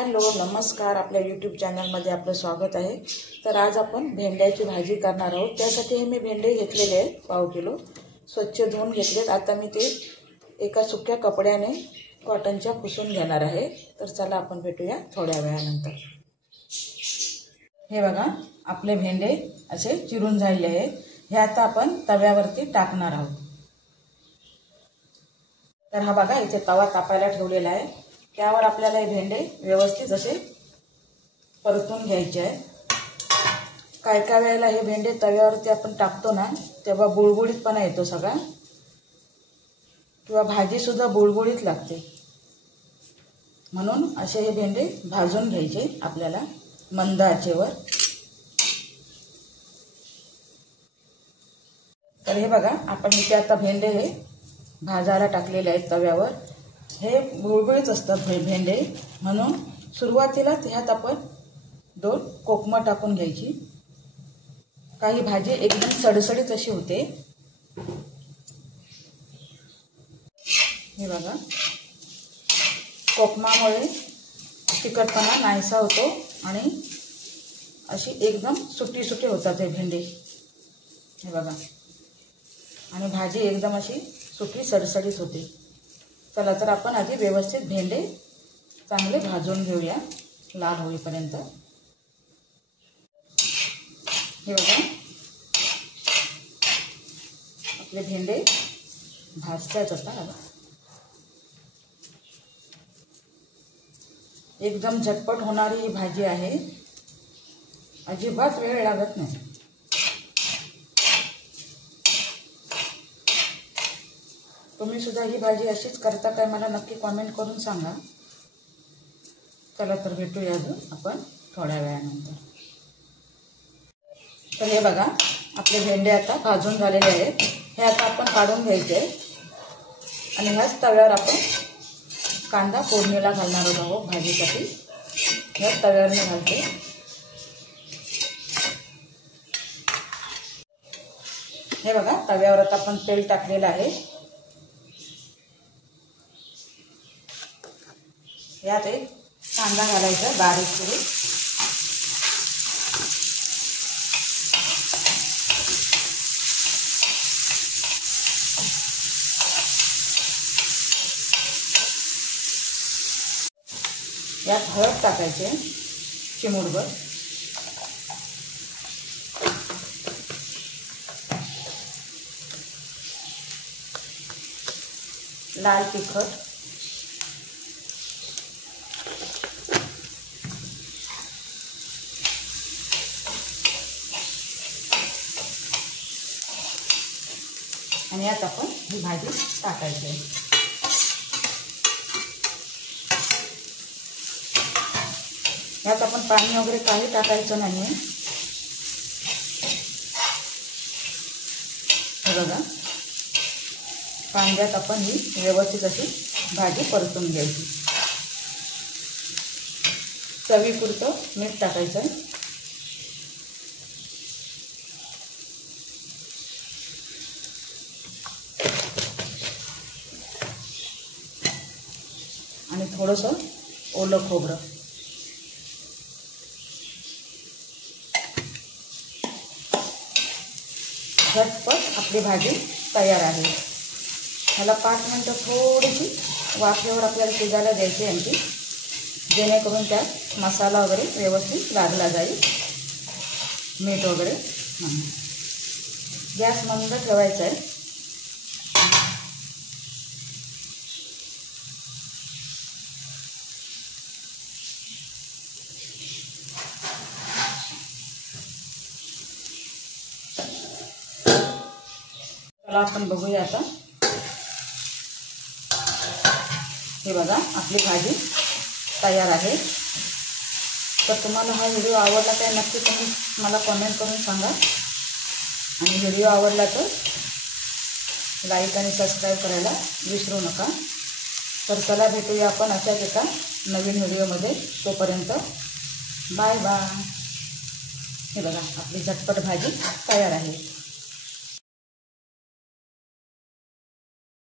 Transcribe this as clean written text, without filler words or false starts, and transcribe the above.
Hello नमस्कार, आपल्या YouTube चॅनलमध्ये आपलं स्वागत आहे। तर आज आपण भेंड्याची भाजी करणार आहोत। त्यासाठी मी भेंडे घेतलेले आहेत, पाव किलो स्वच्छ धुवून घेतलेत। आता मी ते एका सुक्या कपड्याने कॉटनच्या पुसून घेणार आहे। तर चला आपण भेटूया थोड्या वेळानंतर। हे बघा, आपले भेंडे असे चिरून झालेले आहेत। हे आता आपण तव्यावरती टाकणार आहोत। तर हा बघा, इथे तवा तापायला ठेवलेला आहे। त्यावर आपल्याला हे भेंडे व्यवस्थित असे परतून घ्यायचे आहेत। काय काय वेळेला हे भेंडे तव्यावरती आपण टाकतो ना, तेव्हा बुळबुळीतपणा येतो सगळा, किंवा भाजी सुद्धा बुळबुळीत लागते। म्हणून असे हे भेंडे भाजून घ्यायचे आपल्याला मंद आचेवर। तर हे बघा, आपण इथे आता भेंडे हे भाजायला टाकलेले आहेत तव्यावर। हे बुळबुळीत असतात भेंडे, म्हणून सुरुवातीलाच ह्यात आपण 2 कोकमं टाकून घ्यायची। काही भाजी एकदम सडसडीत अशी होते। हे बघा, कोकमामुळे तिखटपणा नाहीसा होतो आणि अशी एकदम सुटी सुटी होतात हे भेंडे। हे बघा, आणि भाजी एकदम अशी सुटी सडसडीत होते। चला, तर आपण आधी व्यवस्थित भेंडे चांगले भाजून घेऊया लाल होईपर्यंत। हे बघा, आपले भेंडे भाजतात आता। एकदम झटपट होणारी ही भाजी आहे, अजिबात वेळ लागत नाही। तुम्ही सुद्धा ही भाजी अशीच करता काय, मला नक्की कमेंट करून सांगा। चला, तर भेटूया आपण थोड्या वेळानंतर। तर हे बघा, आपले भेंडे आता भाजून झालेले आहेत। हे आता आपण काढून घ्यायचे आणि ह्याच तव्यावर आपण कांदा फोडणीला घालणार आहोत भाजीसाठी। ह्याच तव्यावर मी घालते। हे बघा, तव्यावर आता आपण तेल टाकलेलं आहे। यात एक कांदा घालायचा बारीक चिरून। यात हळद टाकायचे चिमूटभर। लाल तिखट, आणि यात आपण ही भाजी टाकायची आहे। यात आपण पाणी वगैरे काही टाकायचं नाही। हे बघा, कांद्यात आपण ही व्यवस्थित अशी भाजी परतून घ्यायची। चवीपुरतं मीठ टाकायचं आहे। आणि थोडंसं ओलं खोबरं। झटपट आपली भाजी तयार आहे। ह्याला 5 मिनिटं थोडीशी वाफेवर आपल्याला शिजायला द्यायची यांची, जेणेकरून त्यात मसाला वगैरे व्यवस्थित लागला जाईल, मीठ वगैरे। गॅस मंद ठेवायचा आहे। चला, आपण बघूया आता। हे बघा, आपली भाजी तयार आहे। तर तुम्हाला हा व्हिडिओ आवडला काय, नक्की तुम्ही मला कमेंट करून सांगा। आणि व्हिडिओ आवडला तर लाईक आणि सबस्क्राईब करायला विसरू नका। तर चला, भेटूया आपण अशाच एका नवीन व्हिडिओमध्ये। तोपर्यंत बाय बाय। हे बघा, आपली झटपट भाजी तयार आहे।